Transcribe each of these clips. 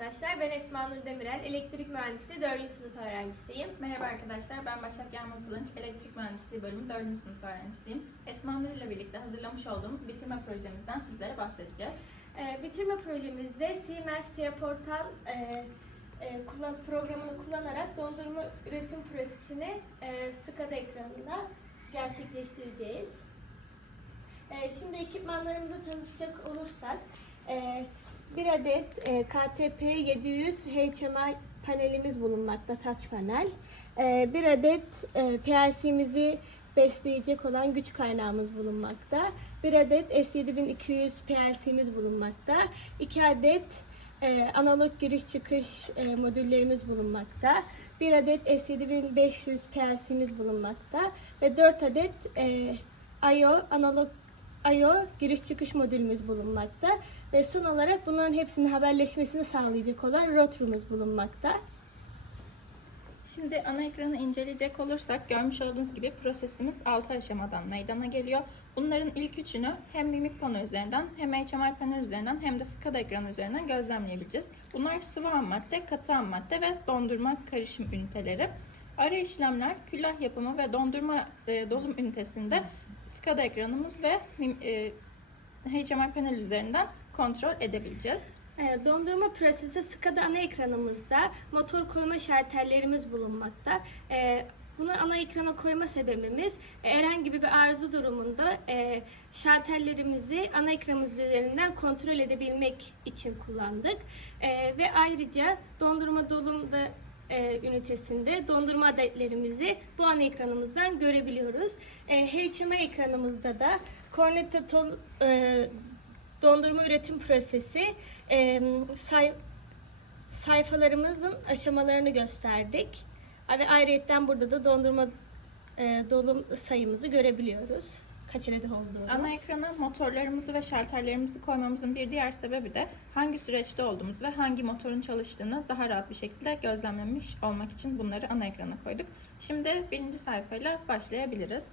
arkadaşlar. Ben Esma Nur Demirel. Elektrik Mühendisliği 4. sınıf öğrencisiyim. Merhaba arkadaşlar, ben Başak Yağmur Kılınç, Elektrik Mühendisliği bölümü 4. sınıf öğrencisiyim. Esma Nur ile birlikte hazırlamış olduğumuz bitirme projemizden sizlere bahsedeceğiz. Ee, bitirme projemizde Siemens TIA Portal e, e, kullan, programını kullanarak dondurma üretim prosesini e, SCADA ekranında gerçekleştireceğiz. E, şimdi ekipmanlarımızı tanıtacak olursak e, bir adet e, KTP 700 HMI panelimiz bulunmakta, touch panel. E, bir adet e, PLC'mizi besleyecek olan güç kaynağımız bulunmakta. Bir adet S7200 PLC'miz bulunmakta. İki adet e, analog giriş çıkış e, modüllerimiz bulunmakta. Bir adet S7500 PLC'miz bulunmakta. Ve 4 adet e, I.O. analog I.O. giriş çıkış modülümüz bulunmakta. Ve son olarak bunların hepsinin haberleşmesini sağlayacak olan router'ımız bulunmakta. Şimdi ana ekranı inceleyecek olursak görmüş olduğunuz gibi prosesimiz 6 aşamadan meydana geliyor. Bunların ilk üçünü hem mimik pano üzerinden hem HMI panel üzerinden hem de SCADA ekranı üzerinden gözlemleyebileceğiz. Bunlar sıvı ham madde, katı ham madde ve dondurma karışım üniteleri. Ara işlemler, külah yapımı ve dondurma e, dolum ünitesinde SCADA ekranımız ve e, HMI panel üzerinden kontrol edebileceğiz. Ee, Dondurma prosesi SCADA ana ekranımızda motor koyma şalterlerimiz bulunmakta. Ee, Bunu ana ekrana koyma sebebimiz e, herhangi bir arıza durumunda e, şalterlerimizi ana ekranımız üzerinden kontrol edebilmek için kullandık. E, Ve ayrıca dondurma dolumda e, ünitesinde dondurma adetlerimizi bu ana ekranımızdan görebiliyoruz. E, HMI ekranımızda da Cornetta tol, e, dondurma üretim prosesi e, say, sayfalarımızın aşamalarını gösterdik. Ve ayrıyetten burada da dondurma e, dolum sayımızı görebiliyoruz. Kaç adet olduğunu. Ana ekrana motorlarımızı ve şalterlerimizi koymamızın bir diğer sebebi de hangi süreçte olduğumuz ve hangi motorun çalıştığını daha rahat bir şekilde gözlemlemiş olmak için bunları ana ekrana koyduk. Şimdi birinci sayfayla başlayabiliriz.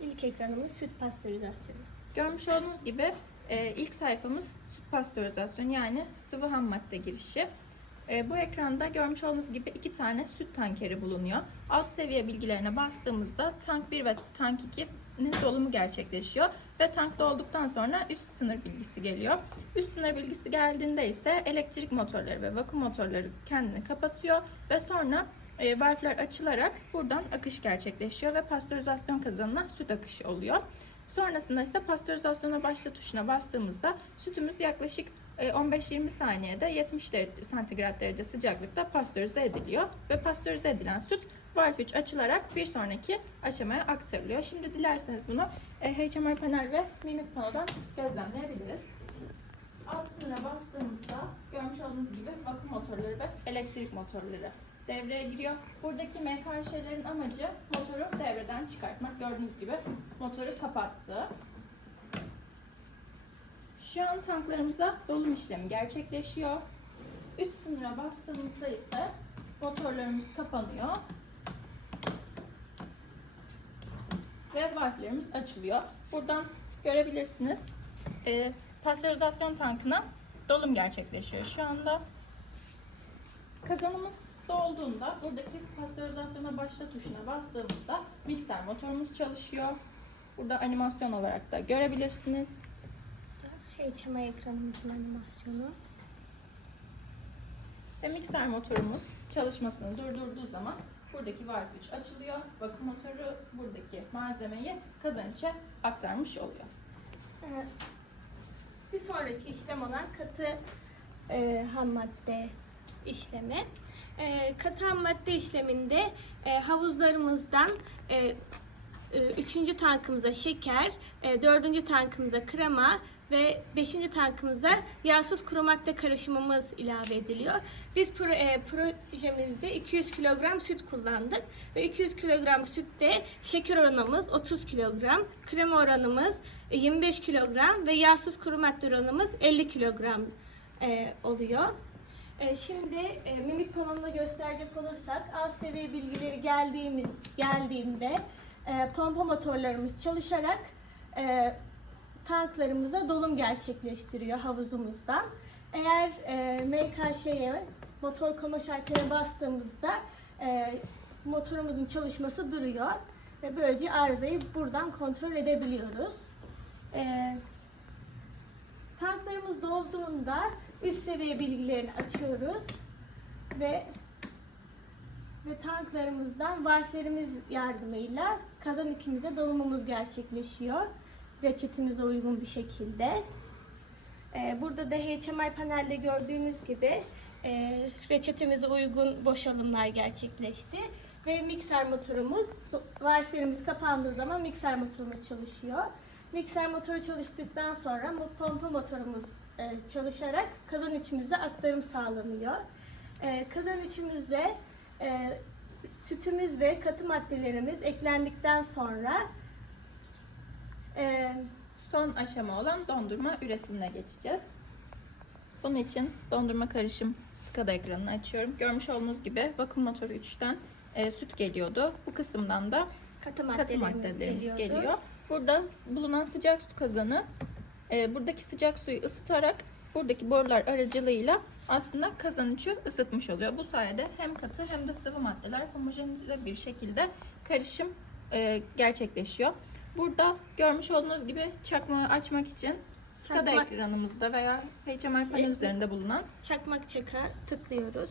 İlk ekranımız süt pastörizasyonu. Görmüş olduğunuz gibi e, ilk sayfamız süt pastörizasyonu yani sıvı ham madde girişi. E, bu ekranda görmüş olduğunuz gibi iki tane süt tankeri bulunuyor. Alt seviye bilgilerine bastığımızda tank 1 ve tank 2'nin dolumu gerçekleşiyor. Ve tank dolduktan sonra üst sınır bilgisi geliyor. Üst sınır bilgisi geldiğinde ise elektrik motorları ve vakum motorları kendini kapatıyor. Ve sonra e, valfler açılarak buradan akış gerçekleşiyor ve pastörizasyon kazanılan süt akışı oluyor. Sonrasında ise pastörizasyona başla tuşuna bastığımızda sütümüz yaklaşık e, 15-20 saniyede 70 derece, santigrat derece sıcaklıkta pastörize ediliyor ve pastörize edilen süt valf 3 açılarak bir sonraki aşamaya aktarılıyor. Şimdi dilerseniz bunu e, HMI panel ve mimik panodan gözlemleyebiliriz. Alt sınıra bastığımızda görmüş olduğunuz gibi vakum motorları ve elektrik motorları devreye giriyor. Buradaki MKŞ'lerin amacı motoru devreden çıkartmak. Gördüğünüz gibi motoru kapattı. Şu an tanklarımıza dolum işlemi gerçekleşiyor. Üst sınıra bastığımızda ise motorlarımız kapanıyor. Ve valflerimiz açılıyor. Buradan görebilirsiniz. Ee, pastörizasyon tankına dolum gerçekleşiyor şu anda. Kazanımız dolduğunda buradaki pastörizasyona başla tuşuna bastığımızda mikser motorumuz çalışıyor. Burada animasyon olarak da görebilirsiniz. HMI ekranımızın animasyonu. Ve mikser motorumuz çalışmasını durdurduğu zaman buradaki valve 3 açılıyor. Bakım motoru buradaki malzemeyi kazan içe aktarmış oluyor. Evet. Bir sonraki işlem olan katı e, ham madde işlemi. E, katı ham madde işleminde e, havuzlarımızdan e, e, üçüncü tankımıza şeker, e, dördüncü tankımıza krema ve beşinci tankımıza yağsız kuru madde karışımımız ilave ediliyor. Biz pro, e, projemizde 200 kilogram süt kullandık ve 200 kilogram sütte şeker oranımız 30 kilogram, krema oranımız e, 25 kilogram ve yağsız kuru madde oranımız 50 kilogram e, oluyor. E, şimdi e, mimik panonunu gösterecek olursak alt seviye bilgileri geldiğimiz geldiğinde e, pompa motorlarımız çalışarak e, tanklarımıza dolum gerçekleştiriyor havuzumuzdan. Eğer e, MKŞ'ye motor koma şartına bastığımızda e, motorumuzun çalışması duruyor ve böylece arızayı buradan kontrol edebiliyoruz. E, tanklarımız dolduğunda üst seviye bilgilerini açıyoruz ve ve tanklarımızdan valflerimiz yardımıyla kazan ikimize dolumumuz gerçekleşiyor. Reçetimize uygun bir şekilde. Ee, burada da HMI panelde gördüğünüz gibi e, reçetemize uygun boşalımlar gerçekleşti. Ve mikser motorumuz, valflerimiz kapandığı zaman mikser motorumuz çalışıyor. Mikser motoru çalıştıktan sonra pompa motorumuz e, çalışarak kazan içimize aktarım sağlanıyor. E, kazan içimize sütümüz ve katı maddelerimiz eklendikten sonra e, Son aşama olan dondurma üretimine geçeceğiz. Bunun için dondurma karışım SCADA ekranını açıyorum. Görmüş olduğunuz gibi vakum motoru 3'ten e, süt geliyordu. Bu kısımdan da katı katı maddelerimiz, maddelerimiz geliyordu. geliyor. Burada bulunan sıcak su kazanı e, buradaki sıcak suyu ısıtarak buradaki borular aracılığıyla aslında kazan içi ısıtmış oluyor. Bu sayede hem katı hem de sıvı maddeler homojenize bir şekilde karışım e, gerçekleşiyor. Burada görmüş olduğunuz gibi çakmağı açmak için SCADA Çakmak- ekranımızda veya HMI panel üzerinde bulunan Çakmak çaka tıklıyoruz.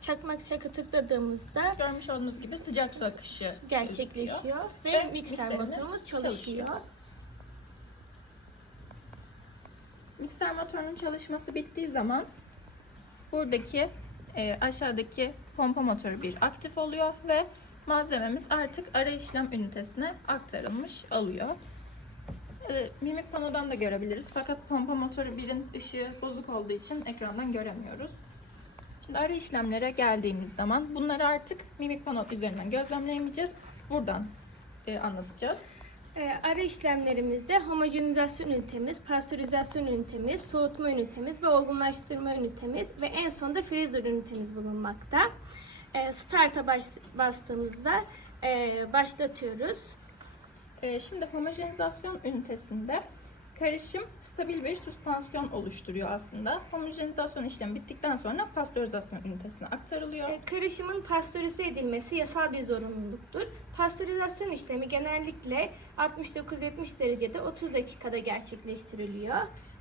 Çakmak çaka tıkladığımızda görmüş olduğunuz gibi sıcak su akışı gözüküyor. gerçekleşiyor ve, Ve mikser mikserimiz motorumuz çalışıyor. çalışıyor. Mikser motorunun çalışması bittiği zaman buradaki e, aşağıdaki pompa motoru bir aktif oluyor ve malzememiz artık ara işlem ünitesine aktarılmış oluyor. E, mimik panodan da görebiliriz fakat pompa motoru birin ışığı bozuk olduğu için ekrandan göremiyoruz. Şimdi ara işlemlere geldiğimiz zaman bunları artık mimik pano üzerinden gözlemleyemeyeceğiz. Buradan e, anlatacağız. Ee, ara işlemlerimizde homojenizasyon ünitemiz, pastörizasyon ünitemiz, soğutma ünitemiz ve olgunlaştırma ünitemiz ve en sonunda freezer ünitemiz bulunmakta. Ee, start'a baş- bastığımızda e, başlatıyoruz. Ee, şimdi homojenizasyon ünitesinde karışım stabil bir süspansiyon oluşturuyor aslında. Homojenizasyon işlemi bittikten sonra pastörizasyon ünitesine aktarılıyor. Ee, Karışımın pastörize edilmesi yasal bir zorunluluktur. Pastörizasyon işlemi genellikle 69-70 derecede 30 dakikada gerçekleştiriliyor.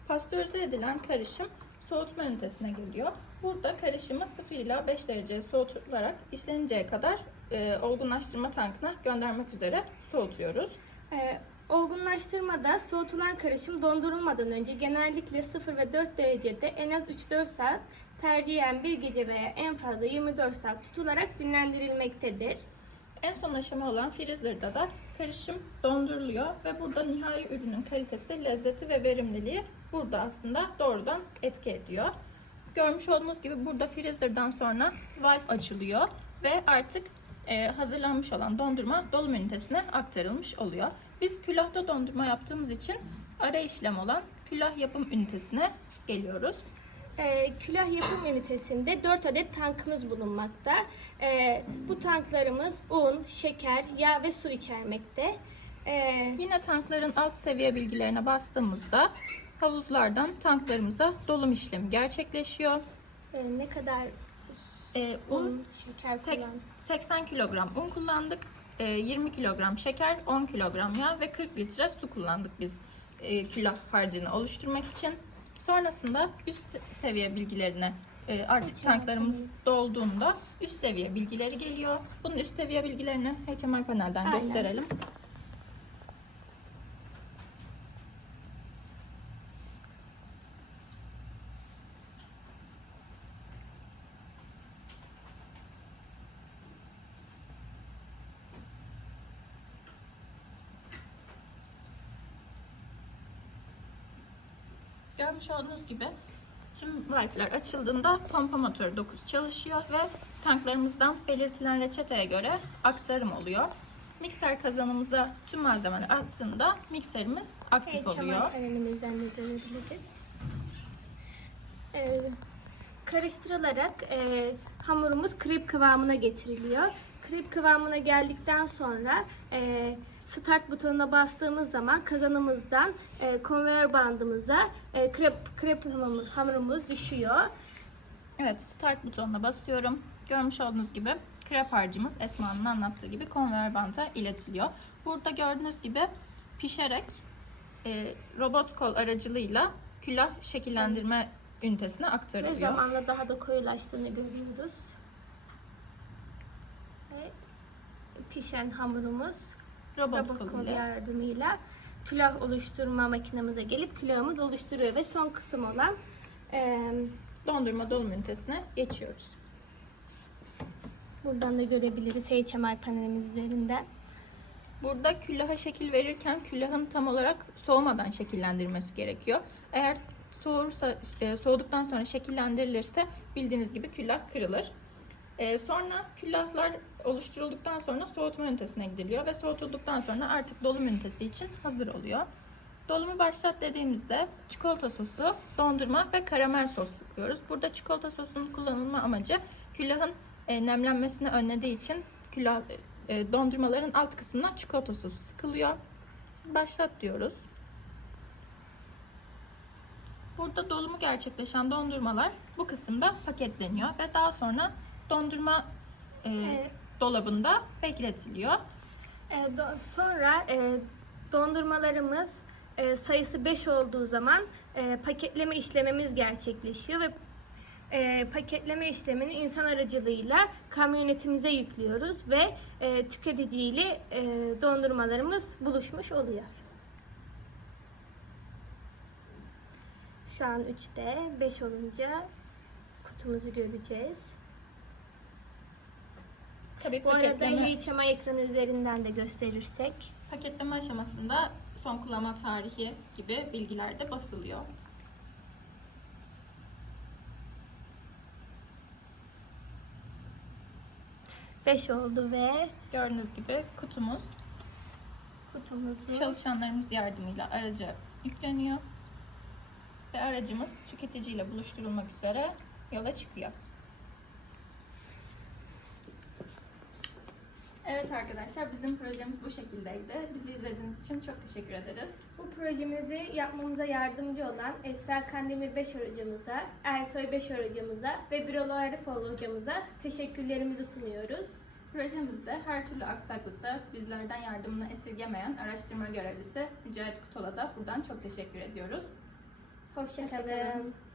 Pastörize edilen karışım soğutma ünitesine geliyor. Burada karışımı 0 ila 5 dereceye soğutularak işleninceye kadar e, olgunlaştırma tankına göndermek üzere soğutuyoruz. Ee, olgunlaştırmada soğutulan karışım dondurulmadan önce genellikle 0 ve 4 derecede en az 3-4 saat tercihen bir gece veya en fazla 24 saat tutularak dinlendirilmektedir. En son aşama olan freezer'da da karışım donduruluyor ve burada nihai ürünün kalitesi, lezzeti ve verimliliği burada aslında doğrudan etki ediyor. Görmüş olduğunuz gibi burada freezer'dan sonra valve açılıyor ve artık e, hazırlanmış olan dondurma dolum ünitesine aktarılmış oluyor. Biz külahta dondurma yaptığımız için ara işlem olan külah yapım ünitesine geliyoruz. Ee, külah yapım ünitesinde 4 adet tankımız bulunmakta. Ee, bu tanklarımız un, şeker, yağ ve su içermekte. Ee, Yine tankların alt seviye bilgilerine bastığımızda havuzlardan tanklarımıza dolum işlemi gerçekleşiyor. e, ne kadar Ee, un un, şeker seks- kullan. 80 kilogram un kullandık. Ee, 20 kilogram şeker, 10 kilogram yağ ve 40 litre su kullandık biz e, külah harcını oluşturmak için. Sonrasında üst seviye bilgilerine e, artık HMI tanklarımız dolduğunda üst seviye bilgileri geliyor. Bunun üst seviye bilgilerini HMI panelden Aynen. gösterelim. Görmüş olduğunuz gibi tüm valfler açıldığında pompa motoru 9 çalışıyor ve tanklarımızdan belirtilen reçeteye göre aktarım oluyor. Mikser kazanımıza tüm malzemeler attığında mikserimiz aktif Evet, oluyor. çaman panelimizden de görebiliriz. Ee, karıştırılarak e, hamurumuz krep kıvamına getiriliyor. Krep kıvamına geldikten sonra e, start butonuna bastığımız zaman kazanımızdan e, konveyör bandımıza e, krep, krep hamurumuz, hamurumuz düşüyor. Evet, start butonuna basıyorum. Görmüş olduğunuz gibi krep harcımız Esma'nın anlattığı gibi konveyör banta iletiliyor. Burada gördüğünüz gibi pişerek e, robot kol aracılığıyla külah şekillendirme ünitesine Ve aktarılıyor. zamanla daha da koyulaştığını görüyoruz. Ve pişen hamurumuz Robot, robot kol kol ile yardımıyla külah oluşturma makinemize gelip külahımızı oluşturuyor ve son kısım olan e, dondurma dolum ünitesine geçiyoruz. buradan da görebiliriz HMI panelimiz üzerinden. Burada külaha şekil verirken külahın tam olarak soğumadan şekillendirmesi gerekiyor. Eğer soğursa, soğuduktan sonra şekillendirilirse bildiğiniz gibi külah kırılır. E, sonra külahlar oluşturulduktan sonra soğutma ünitesine gidiliyor ve soğutulduktan sonra artık dolum ünitesi için hazır oluyor. Dolumu başlat dediğimizde çikolata sosu, dondurma ve karamel sos sıkıyoruz. Burada çikolata sosunun kullanılma amacı külahın e, nemlenmesini önlediği için külah e, dondurmaların alt kısmına çikolata sosu sıkılıyor. Başlat diyoruz. Burada dolumu gerçekleşen dondurmalar bu kısımda paketleniyor ve daha sonra dondurma e, Evet. dolabında bekletiliyor. E, do- sonra e, dondurmalarımız e, sayısı 5 olduğu zaman e, paketleme işlemimiz gerçekleşiyor ve e, paketleme işlemini insan aracılığıyla kamyonetimize yüklüyoruz ve e, tüketiciyle e, dondurmalarımız buluşmuş oluyor. Şu an 3'te 5 olunca kutumuzu göreceğiz. Tabii Bu arada paketleme, HMI ekranı üzerinden de gösterirsek paketleme aşamasında son kullanma tarihi gibi bilgiler de basılıyor. Beş oldu ve Gördüğünüz gibi kutumuz kutumuzu çalışanlarımız yardımıyla araca yükleniyor ve aracımız tüketiciyle buluşturulmak üzere yola çıkıyor. Evet arkadaşlar bizim projemiz bu şekildeydi. Bizi izlediğiniz için çok teşekkür ederiz. bu projemizi yapmamıza yardımcı olan Esra Kandemir Beşor hocamıza, Ersoy Beşor hocamıza ve Birol Arifoğlu hocamıza teşekkürlerimizi sunuyoruz. Projemizde her türlü aksaklıkta bizlerden yardımını esirgemeyen araştırma görevlisi Mücahit Kutol'a da buradan çok teşekkür ediyoruz. Hoşçakalın. Hoşça.